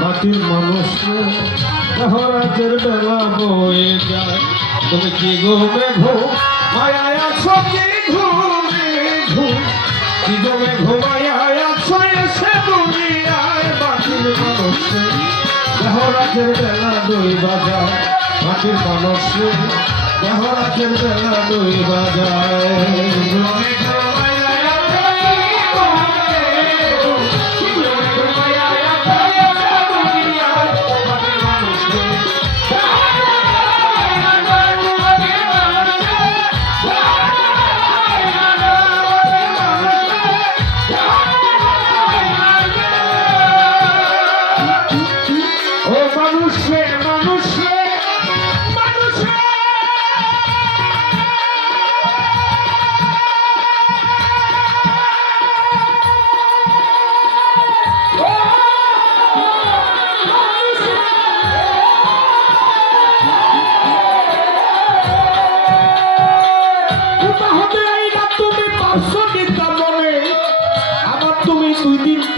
মাটির মানুষ রাতের বেলা বয়ে যায়। তুমি কি গো মেঘো মায়ায় আছো কি ঘুমে ঘুম, কি গো মেঘো মায়ায় আছো এসে দুনিয়ায়। মাটির মানুষ রাতের বেলা দুই বাজায়, মাটির মানুষ রাতের বেলা দুই বাজায়।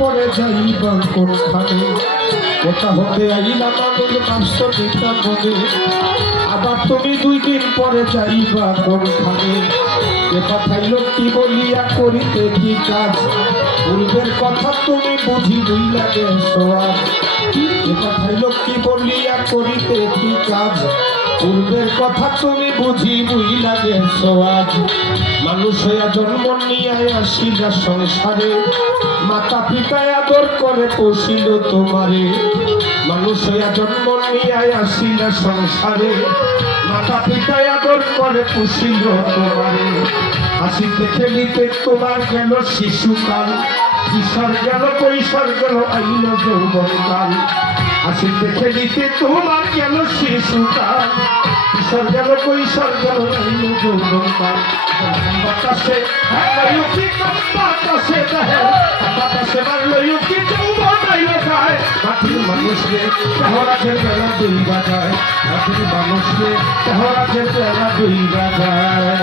পরে যাইবা কোনখানে, কোথা হতে আইলাম আনন্দ কাশ্য নিতা মনে, আবার তুমি 2 দিন পরে যাইবা কোনখানে। এ কথাই লোকটি বলিয়া করিতে কি কাজ, পূর্বের কথা তুমি বুঝি বুঝলা গেছো আজ। এ কথাই লোকটি বলিয়া করিতে কি কাজ, পূর্বের কথা তুমি বুঝি বুঝলা গেছো আজ। মানুষ হইয়া জন্ম নিয়ে আসিলা সংসারে, মাতা পিতায় আদর করে পোষিল তোমারে। মানুষ হইয়া জন্ম নিয়ে আসিলা সংসারে, মাতা পিতায় আদর করে পোষিল তোমারে। হাসিতে খেলিতে তোমার গেল শিশুকাল, কিশোর গেল কৈশোর গেল আইল যৌবনকাল। হাসিতে খেলিতে তোমার গেল শিশুকাল, কিশোর গেল কৈশোর গেল আইল যৌবনকাল। বাতাসে বাতাসে বাতাসে মারল ইউকি যৌবন আইল যায়। মাটির মানুষকে রাতের বেলা দুই বাজায়, মাটির মানুষকে রাতের বেলা দুই বাজায়।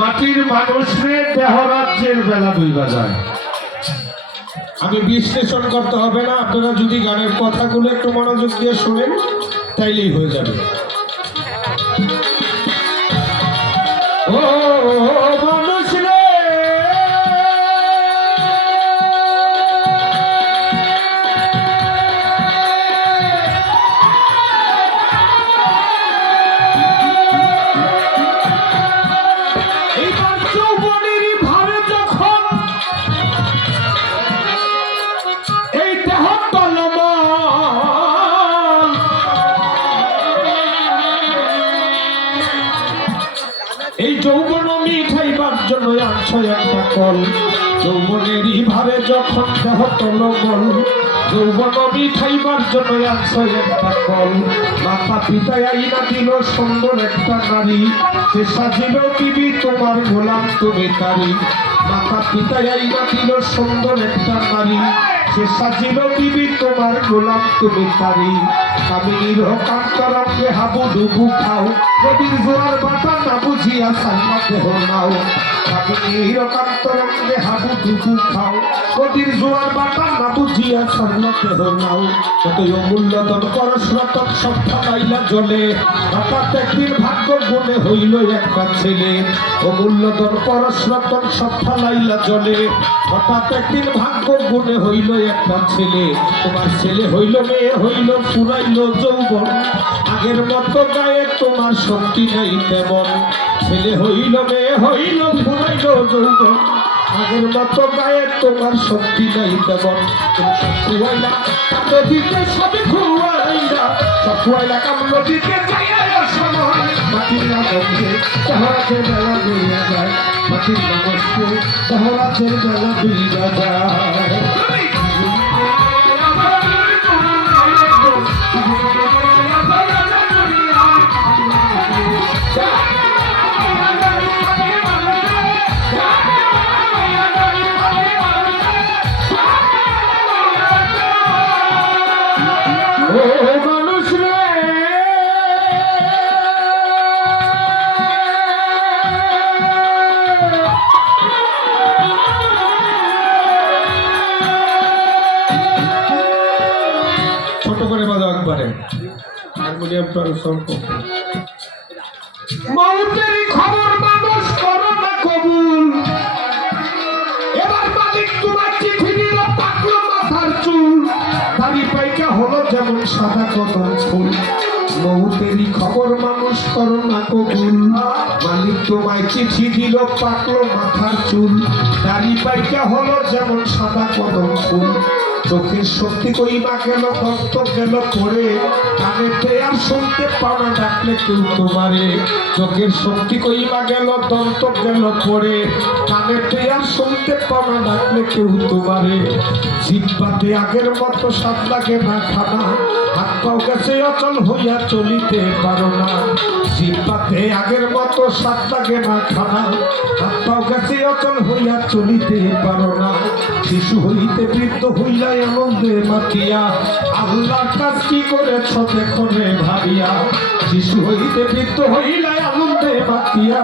মাটির মানুষের দেহ রাজ্যের বেলা দুই বাজায়। আমি বিশ্লেষণ করতে হবে না, আপনারা যদি গানের কথাগুলো একটু মনোযোগ দিয়ে শোনেন তাইলেই হয়ে যাবে। ও মানুষ রে এই যৌবন মিঠাইবার জন্য আনছ একটা কল, যৌবনেরই ভারে যখন দেহ তলবল। যৌবন মিঠাইবার জন্য আনছ একটা কল, মাতা পিতায় আইনা দিল সুন্দর একটা নারী, সে সাজিল বিবি তোমার গোলাম তুমি তারি। মাতা পিতায় আইনা দিল সুন্দর একটা নারী, সে সাজিল বিবি তোমার গোলাম তুমি তারি। কামিনীর কান্তরঙ্গে হাবু ডুবু খাও, নদীর জোয়ার বাটা না বুঝিয়া সাইমা দেহ নাও। কামিনীর কান্তরঙ্গে হাবু ডুবু খাও, নদীর জোয়ার বাটা না বুঝিয়া সাইমা দেহ নাও। কতই অমূল্য ধন পরশ রতন সব থাকাইলা জলে, হঠাৎ একদিন ভাগ্য গুণে হইল একটা ছেলে। অমূল্য ধন পরশ রতন সব থাকাইলা জলে, হঠাৎ একদিন ভাগ্য গুণে হইল একটা ছেলে। তোমার ছেলে হইল মেয়ে হইল ফুরাইল যৌবন, আগের মতো গায়ে তোমার শক্তি নাই তেমন। ছেলে হইল মেয়ে হইল ফুরাইল যৌবন, আগের মতো গায়ে তোমার শক্তি নাই তেমন। তুমি সব খুয়াইলা নদীতে সবে খুয়াইলা, সব খুয়াইলা কাম নদীতে যাইয়া সময়। মাটির নামকে তাহারাতের বেলা দুইয়া যায়, মাটির নামকে তাহারাতের বেলা দুইয়া যায়। হারমোনিয়াম সম্পর্ক মৌতের খবর মানুষ করো না কবুল এবার মালিক তোমার চিঠি দিল পাকলো মাথার চুল দাড়ি পাইকা হলো যেমন সাদা কদম ফুল মৌতেরই খবর মানুষ করো না কবুল মালিক তোমায় চিঠি দিল পাকলো মাথার চুল দাড়ি পাইকা হলো যেমন সাদা কদম ফুল চোখের শক্তি কইবা গেল ভক্ত গেল পড়ে কানেতে আর শুনতে পাওয়া ডাকলে কেউ তোমারে চোখের শক্তি কইবা গেল দন্ত গেল পড়ে কানেতে আর শুনতে পাওয়া ডাকলে কেউ তোমারে জিহ্বাতে আগের মতো স্বাদ লাগে না খানা হাত পাও গেছে অচল হইয়া চলিতে পারো না জিহ্বাতে আগের মতো স্বাদ লাগে না খানা হাত পাও গেছে অচল হইয়া চলিতে পারো না শিশু হইতে বৃদ্ধ হইলা আনন্দে মাতিয়া আল্লাহর কাজ কি করেছ দেখো রে ভাবিয়া শিশু হইতে বৃদ্ধ হইলা আনন্দে মাতিয়া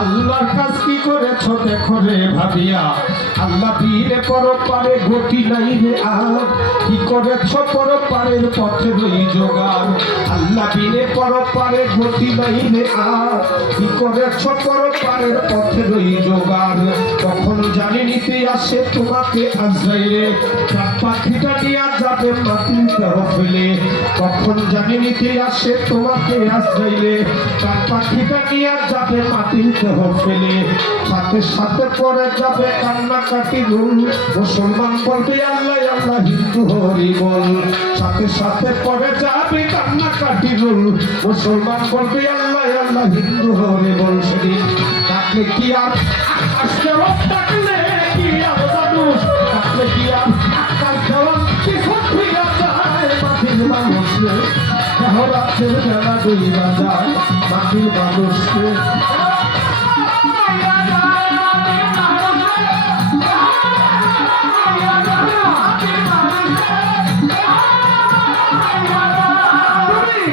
আল্লাহর কাজ কি করেছ দেখো রে ভাবিয়া আল্লাহ বীরে পরপারে গতি নাই রে আর কি করেছ পরপারের পথে রই জোগাড় আল্লাহ বীরে পরপারে গতি নাই রে আর কি করেছ পরপারের পথে রই জোগাড় তখন জানি নিতে আসে তোমাকে আজরাইলে পাখিটা নিয়ে যাবে মাটিতে ফেলে তখন জানি নিতে আসে তোমাকে আজরাইলে তার পাখিটা নিয়ে যাবে মাটিতে ফেলে সাথে সাথে পরে যাবে কান্নাকাটি রুল মুসলমান বলবে আল্লাহ আল্লাহ হিন্দু হরি বল সাথে সাথে পরে যাবে কান্নাকাটি রুল মুসলমান বলবে আল্লাহ আল্লাহ হিন্দু হরি বল সেদিন ডাকলে কি আর আকাশকে ডাকলে কি আর মানুষ ডাকলে কি আর আকাশ দেওয়ান পিছন ফিরা যায় মাটির মানুষকে রাতের বেলা ডুইবা যায় মাটির মানুষকে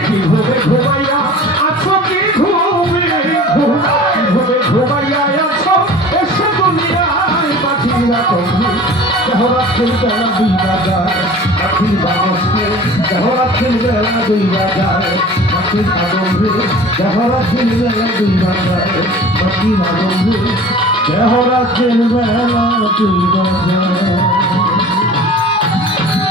কিভাবে ঘুমাইয়া আছো কি ঘুমে কিভাবে ঘুমাইয়া আছো এসে দুনিয়ায় মাটিরা কবি দেহরাত্রির বেলা দুইবা যায় মাটির মানুষকে দেহরাত্রির বেলা দুইবা যায় মাটির আনন্দে দেহরাত্রির বেলা দুইবা যায় মাটির আনন্দে দেহরাত্রির বেলা দুইবা যায়